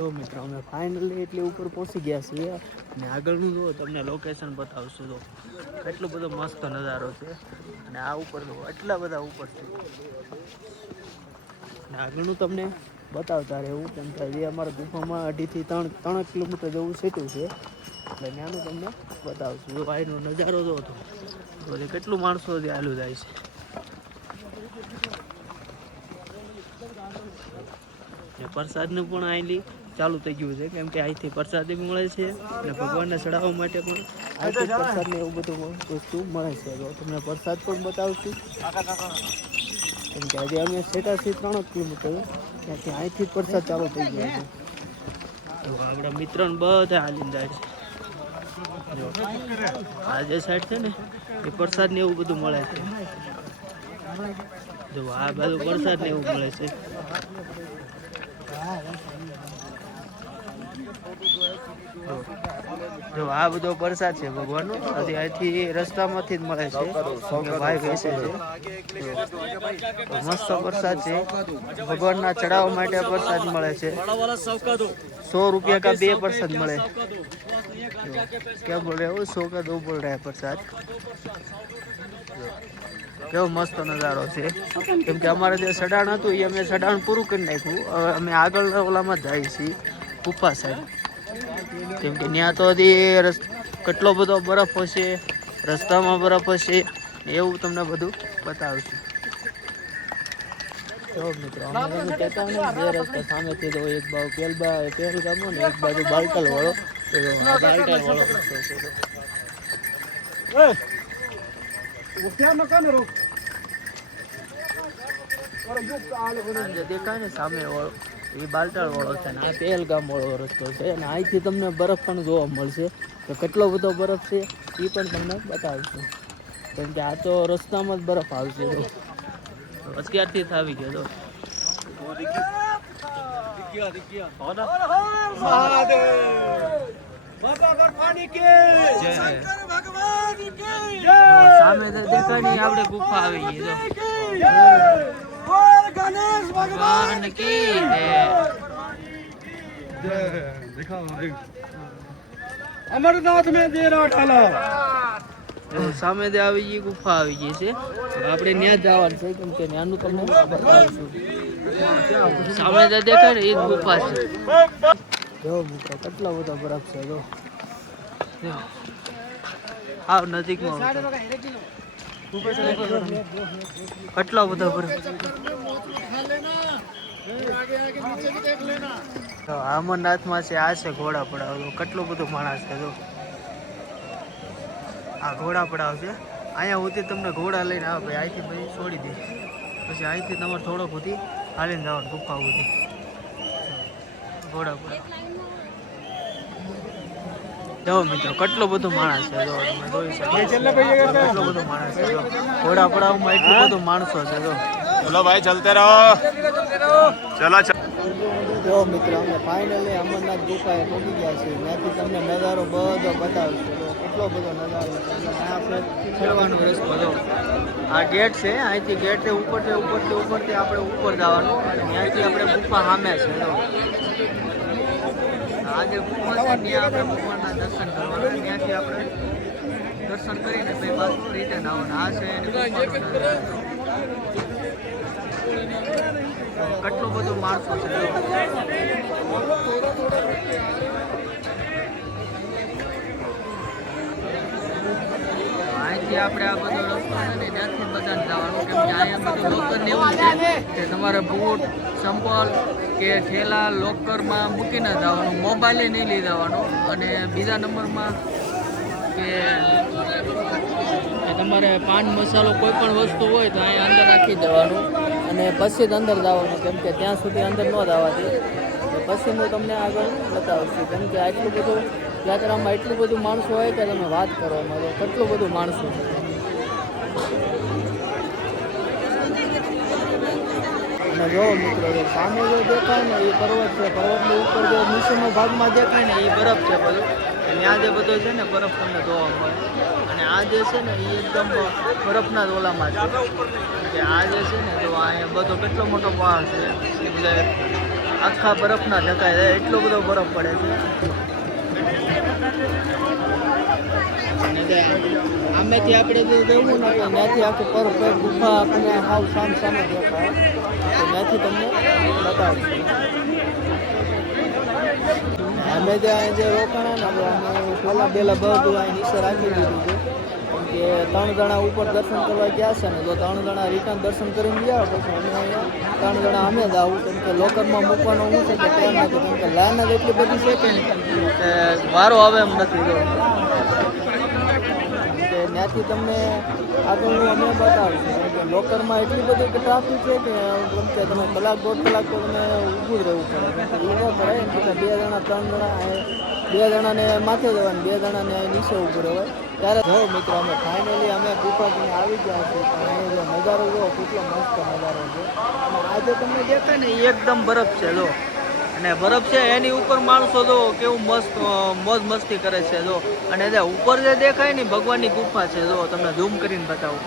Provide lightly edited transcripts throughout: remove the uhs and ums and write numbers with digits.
જો મિત્રો અમે ફાઇનલી એટલે ઉપર પહોંચી ગયા છીએ અને આગળનું જો તમને લોકેશન બતાવશું. તો એટલો બધો મસ્ત નજારો છે અને આ ઉપર તો એટલા બધા ઉપર છે અને આગળનું તમને બતાવતા રહેવું કેમ કે હજી અમારા ગુફામાં 2.5 થી 3 કિલોમીટર જેવું સેટું છે એટલે ત્યાંનું તમને બતાવશું. જો ભાઈનો નજારો જો તો કેટલું માણસો ચાલુ જાય છે. પ્રસાદનું પણ અહીંથી ચાલુ થઈ ગયું છે કેમ કે અહીંથી પ્રસાદ મળે છે અને ભગવાનને ચડાવવા માટે પણ અહીંથી પ્રસાદને એવું બધું વસ્તુ મળે છે. તો તમને પ્રસાદ પણ બતાવશું કેમ કે હજી અમે સેટાથી 3 કિલોમીટર ત્યાંથી અહીંથી જ પ્રસાદ ચાલુ થઈ ગયો છે. તો આપણા મિત્રોને બધા હાલીને જાય છે. જો આ જે સાઈડ છે ને એ પ્રસાદ ને એવું બધું મળે છે. જો આ બાજુ પ્રસાદ ને એવું મળે છે. જો આ બધો પ્રસાદ છે ભગવાનનો, અહીંથી રસ્તામાંથી જ મળે છે. ભાઈ બેસે છે મસ્ત પ્રસાદ છે. ભગવાનના ચડાવવા માટે પ્રસાદ મળે છે. 100 रुपया का 2 प्रसाद મળે. क्या बोल रहे हो? 100 का 2 बोल रहा है प्रसाद. કેવો મસ્ત નજારો છે કેમ કે અમારે જે સડાણ હતું એ અમે સડાણ પૂરું કરી નાખ્યું. હવે અમે આગળ ઓલામાં જ જઈએ છીએ ગુફા સાઈડ કેમ કે ત્યાં તો હજી કેટલો બધો બરફ હશે, રસ્તામાં બરફ હશે એવું તમને બધું બતાવશું. જો મિત્રો અમે કહેતા ને બે રસ્તા સામેથી તો એક બાજુ પહેલગામ ને એક બાજુ બાલટાલ વાળો બાલટાલ વાળો રસ્તો છે. દેખાય ને સામે વાળો એ બાલટાળ વાળો છે ને આ પહેલગામ વાળો રસ્તો છે અને અહીંથી તમને બરફ પણ જોવા મળશે. તો કેટલો બધો બરફ છે એ પણ તમને બતાવીશું કેમ કે આ તો રસ્તામાં જ બરફ આવશે. તો અત્યારથી જ આવી ગયો. સામે દેખાય ને આપણે ગુફા આવી ગઈ. ભગવાન કી અમરનાથ में देरा ठाला. સામે આવી ગઈ ગુફા આવી ગઈ છે. આપણે ત્યાં જવાનું છે કેમ કે ત્યાંનું તમને બતાવીશું. સામે દેખાય ને એ જ ગુફા છે. જો મિત્રો કેટલો બધો બરફ છે. જો આવ નજીકમાં કેટલો બધો બરફ. અમરનાથમાં છે આ છે ઘોડા પડાવ. કેટલું બધું માણસ છે. જો આ ઘોડા પડાવ છે. અહીંયા સુધી તમને ઘોડા લઈને આવે ભાઈ અહીંથી પછી છોડી દે પછી અહીંથી તમારે થોડોક સુધી હાલીને જવાનું ગુફા સુધી ઘોડા પડાવ. જો મિત્રો કેટલો બધો માણસ છે. જો તમે જોઈ શકો કેટલો બધો માણસ છે. જો ઘોડા પડાવમાં એટલું બધું માણસો છે. જો चलो भाई चलते रहो. चला જો મિત્રો અમે ફાઇનલી અમરનાથ ગુફાએ પહોંચી ગયા છીએ. ત્યાંથી તમને નજારો બધો બતાવીશું. કેટલો બધો નજારો આપણે ચડવાનો રસ્તો. જો આ ગેટ છે. અહીંથી ગેટ ઉપરથી આપણે ઉપર જવાનું અને ત્યાંથી આપણે ગુફા સામે છે. આજે ગુફા છે ત્યાં આપણે ભગવાનના દર્શન કરવાના. ત્યાંથી આપણે દર્શન કરીને પછી પાછું રિટર્ન આવવાનું. આ છે કેટલું બધું માણસો છે. અહીંથી આપણે આ બધો રસ્તો છે ને ત્યાંથી બધાને જવાનું કેમ કે અહીંયા બધું લોકર એવું છે કે તમારે બૂટ, ચંપલ કે થેલા લોકરમાં મૂકીને જવાનું. મોબાઈલે નહીં લઈ જવાનું. અને બીજા નંબરમાં કે તમારે પાન મસાલો કોઈ પણ વસ્તુ હોય તો અહીંયા અંદર રાખી દેવાનું અને પછી જ અંદર જવાનું કેમ કે ત્યાં સુધી અંદર ન જવાથી. તો પછીનું તમને આગળ બતાવશું કેમ કે આટલું બધું યાત્રામાં એટલું બધું માણસો હોય કે તમે વાત કરવામાં તો કેટલું બધું માણસો છે. અને જો મિત્રો સામે જો દેખાય ને એ પર્વત છે. પર્વતની ઉપર જો નીચેનો ભાગમાં દેખાય ને એ બરફ છે બધું. ત્યાં જે બધો છે ને બરફ તમને જોવા મળે અને આ જે છે ને એ એકદમ બરફના જ ઓલામાં છે કે આ જે છે ને તો અહીંયા બધો કેટલો મોટો પહાડ છે એ બધા આખા બરફના ઢકાય છે, એટલો બધો બરફ પડે છે. આમેથી આપણે જો જવું ને તો ત્યાંથી આખી પરફેક્ટ ગુફા આપણને હાવ સામે દેખાય, તો ત્યાંથી તમને બતાવીશું. અમે જે રોકાણા ને અમે પહેલાં બધું અહીં નીચે રાખી દીધું છે, કેમ કે 3 જણા ઉપર દર્શન કરવા ગયા છે ને, તો 3 જણા રિટર્ન દર્શન કરીને ગયા પછી અમે અહીંયા 3 જણા અમે જ આવું, કેમ કે લોકરમાં મૂકવાનો શું છે કે ટાઈમ નથી, કેમ કે લાઈન જ એટલી બધી છે કે વારો આવે એમ નથી. જો ત્યાંથી તમને આગળનું અમે બતાવીશું, કેમ કે લોકરમાં એટલી બધી ટ્રાફિક છે કે કેમ કે તમે કલાક 1.5 કલાક તો તમે ઊભું જ રહેવું પડે, કેમ કે ઊભો પડે એમ કે 2 જણા 3 જણા 2 જણાને માથે જવાનું, 2 જણાને નીચે ઊભું રહેવાય. ત્યારે જો મિત્રો અમે ફાઇનલી અમે ગુફાથી આવી ગયા છીએ, પણ અહીં જો નજારો જો કેટલો મસ્ત નજારો છે. અને આજે તમને દેખાય ને એકદમ બરફ છે જો, અને બરફ છે એની ઉપર માણસો જો કેવું મસ્ત મોજ મસ્તી કરે છે જો. અને જે ઉપર જે દેખાય ને ભગવાનની ગુફા છે જો, તમને ઝૂમ કરીને બતાવું.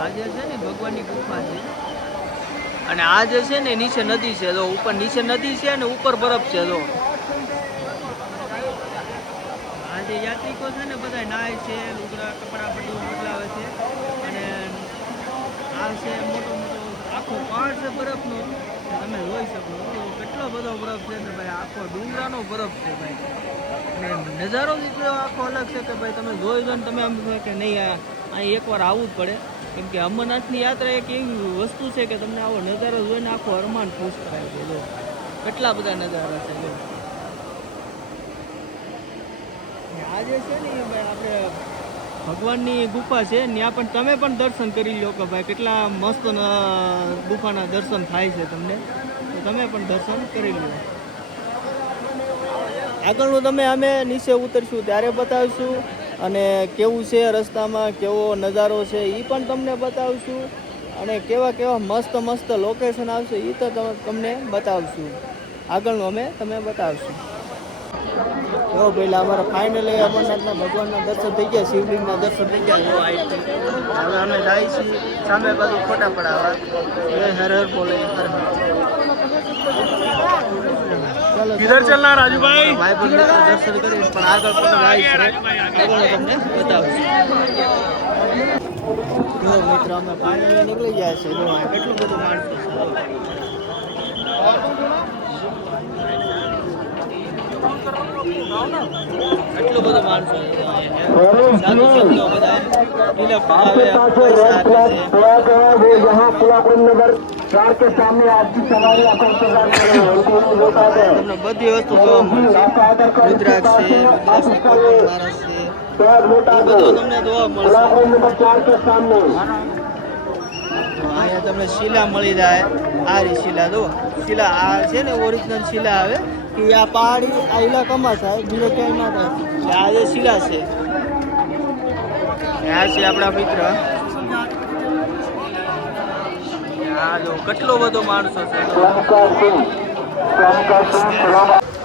આ જે છે ને ભગવાનની ગુફા છે, અને આ જે છે ને નીચે નદી છે જો, ઉપર નીચે નદી છે ને ઉપર બરફ છે જો. આ જે યાત્રિકો છે ને બધા નાય છે, લુગડા કપડા બધું બદલાવે છે, અને આ છે મોટો આખો પહાડ છે બરફનો, તમે જોઈ શકો કેટલો બધો બરફ છે ને ભાઈ, આખો ડુંગરાનો બરફ છે ભાઈ. અને નજારો જ એટલો આખો અલગ છે કે ભાઈ તમે જોઈ જો ને તમે એમ કે નહીં અહીં એકવાર આવવું જ પડે, કેમ કે અમરનાથની યાત્રા એક એવી વસ્તુ છે કે તમને આવો નજારો જોઈને આખો અરમાન ખુશ કરાય છે. જો કેટલા બધા નજારા છે. જો આ જે છે ને ભાઈ આપણે ભગવાનની ગુફા છે, ત્યાં પણ તમે પણ દર્શન કરી લો કે ભાઈ કેટલા મસ્ત ગુફાના દર્શન થાય છે તમને, તો તમે પણ દર્શન કરી લો. આગળનું તમે અમે નીચે ઉતરશું ત્યારે બતાવીશું, અને કેવું છે રસ્તામાં કેવો નજારો છે એ પણ તમને બતાવશું, અને કેવા મસ્ત લોકેશન આવશે એ તો તમને બતાવશું. આગળનું અમે તમે બતાવશું. જો પહેલાં અમારા ફાઇનલી અમરનાથના ભગવાનના દર્શન થઈ ગયા, શિવલિંગના દર્શન થઈ ગયા. હવે અમે જાય છીએ સામે બાજુ ફોટા પડાવવા. હર હર બોલે હર હર. किधर चलना राजू भाई? ભાઈ પણ દર્શન કરી પણ આગળ પણ જાય છે, આગળ તમને બતાવું. જો મિત્રો અમે ફાઇનલી નીકળી ગયા છે. જો કેટલું બધું માણસો છે, એટલું બધું માણસો છે. સાધુ સંતો બધા તિલક આવે, પૈસા આપે છે. તમને બધી વસ્તુ જોવા મળશે. રુદ્રાક્ષ છે, રુદ્રાક્ષની કોઈ પણ માણસ છે, એ બધું તમને જોવા મળશે. અહીંયા તમને શિલા મળી જાય. આ રી શિલા જો, શિલા આ છે ને ઓરિજિનલ શિલા આવે કે આ પહાડી આ ઇલાકામાં થાય, બીજો ક્યાંય ના થાય. આ જે શિલા છે, આ છે આપણા મિત્ર. હા જો કેટલો બધો માણસો છે.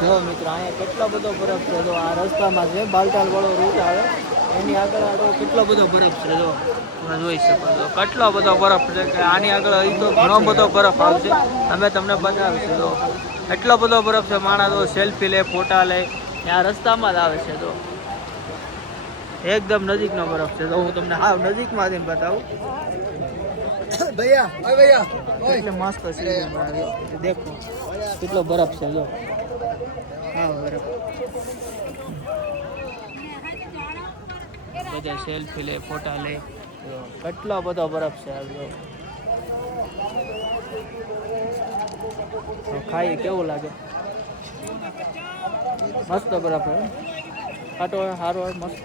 જો મિત્રો અહીંયા કેટલો બધો બરફ છે. જો આ રસ્તામાં છે, બાલટાલ વાળો રૂટ આવે એની આગળ કેટલો બધો બરફ છે. જો તમે જોઈ શકો છો કેટલો બધો બરફ છે કે આની આગળ અહીં તો ઘણો બધો બરફ આવશે, અમે તમને બતાવીશું. જો એટલો બધો બરફ છે, માણસો સેલ્ફી લે, ફોટા લે, આ રસ્તામાં જ આવે છે. જો એકદમ નજીકનો બરફ છે. તો હું તમને હા નજીકમાંથી બતાવું. ભૈયા એટલે મસ્ત છે, દેખો કેટલો બરફ છે. જો હા બરફ, બધા સેલ્ફી લે, ફોટા લે, કેટલો બધો બરફ છે. ખાઈ કેવું લાગે, મસ્ત બરફ હે, ખાટો સારો મસ્ત.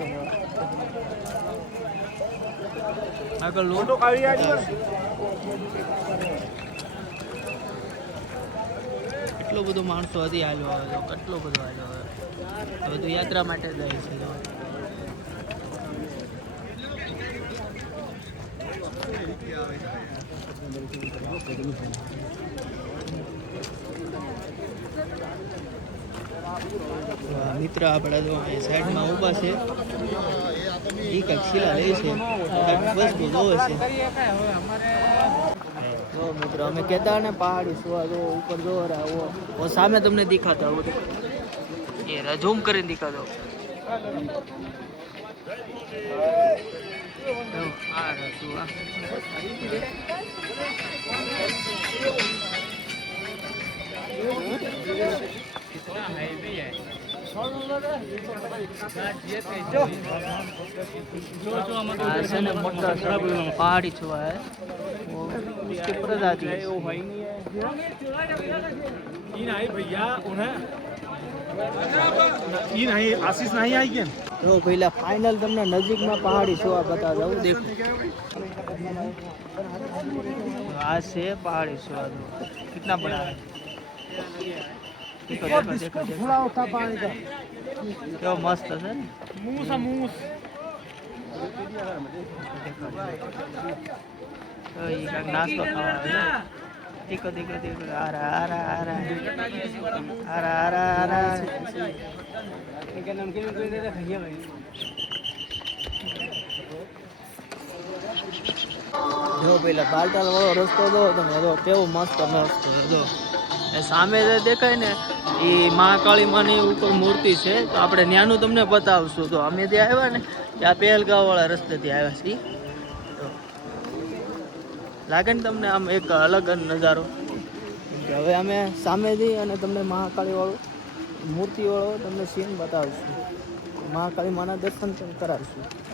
આગળ લોટો કાઢી કેટલો બધો માણસો હજી હાલ્યો આવે, કેટલો બધો હાલ્યો આવે. હવે તો યાત્રા માટે જાય છે. મિત્ર આપણે જો સાઈડમાં ઊભા છે, એ કંઈક શિલા લે છે, બસ બહુ જોવે છે. તો तो मित्रों हमें कहता है ना पहाड़ी सुहा जो ऊपर जो हो रहा है वो सामने तुमने दिखाता है वो देखो ये रहा झूम करके दिखा दो आ रहा सुहा कितना हैवी है ऐसे ना मोटा पहाड़ी छुआ है वो उसकी प्रजाति है वो भाई नहीं है भैया उन्हें आशीष नहीं आई क्या तो पहला फाइनल तुमने नजीक में पहाड़ी छुआ बता दो देखो आज से पहाड़ी छुआ कितना बड़ा है देखो देखो देखो थोड़ा उठा पानी का क्या मस्त है मूस मूस तो ये का नाश्ता खावा है देखो देखो देखो आ रहा आ रहा आ रहा आ रहा आ रहा आ रहा एक नमकीन कोई दे दे भैया भाई जो पहला बालटाल वाળો રસ્તો દો તમે જો કેવો મસ્ત મસ્ત જો એ સામે જે દેખાય ને એ મહાકાળી માની ઉપર મૂર્તિ છે તો આપણે ન્યાનું તમને બતાવશું તો અમે જે આવ્યા ને ત્યાં પહેલગાંવ વાળા રસ્તેથી આવ્યા છીએ તો લાગે ને તમને આમ એક અલગ જ નજારો હવે અમે સામેથી અને તમને મહાકાળી વાળું મૂર્તિ વાળો તમને સીન બતાવશું મહાકાળી માના દર્શન પણ કરાવશું